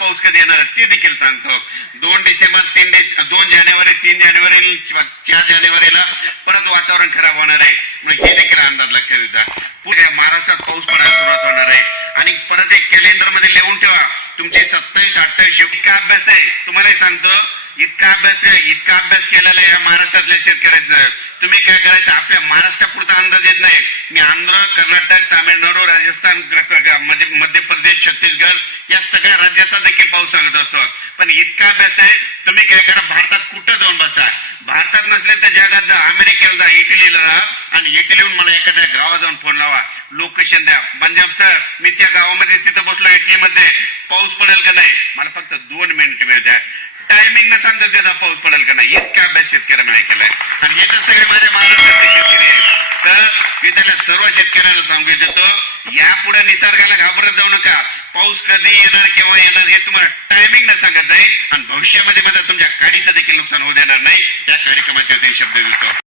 पाऊस कधी येणार ते देखील सांगतो. दोन डिसेंबर तीन डिस दोन जानेवारी तीन जानेवारी चार जानेवारीला परत वातावरण खराब होणार आहे. म्हणून हे देखील अंदाज लक्षात येतात पुढे महाराष्ट्रात पाऊस पडायला सुरुवात होणार आहे. आणि परत एक कॅलेंडरमध्ये लिहून ठेवा. तुमचे सत्तावीस अठ्ठावीस इतका अभ्यास आहे. तुम्हालाही सांगतो इतका अभ्यास आहे इतका अभ्यास केलेला आहे या महाराष्ट्रातल्या शेतकऱ्याचं. तुम्ही काय करायचं? आपल्या महाराष्ट्रापुरता अंदाज येत नाही. मी आंध्र कर्नाटक तामिळनाडू राजस्थान ग- छत्तीसगड या सगळ्या राज्याचा देखील पाऊस सांगत असतो. पण इतका अभ्यास आहे तुम्ही काय करा भारतात कुठं जाऊन बसा? भारतात नसले तर जगात जा अमेरिकेला जा इटलीला जा. आणि इटलीहून मला एखाद्या गावात जाऊन फोन लावा. लोकेशन द्या. पंजाब सर मी त्या गावामध्ये तिथं बसलो इटलीमध्ये. पाऊस पडेल का नाही? मला फक्त दोन मिनिट वेळ द्या. टायमिंग न सांगत त्याचा पाऊस पडेल का नाही? इतका अभ्यास शेतकऱ्यांना केलाय. आणि हे तर सगळे माझ्या मी त्याला सर्व शेतकऱ्यांना सांगू इच्छितो यापुढे निसर्गाला घाबरत जाऊ नका. पाऊस कधी येणार केव्हा येणार हे तुम्हाला टायमिंग न सांगत जाईल आणि भविष्यामध्ये माझा तुमच्या काडीचं देखील नुकसान होऊ देणार नाही. या कार्यक्रमाचे शब्द देतो.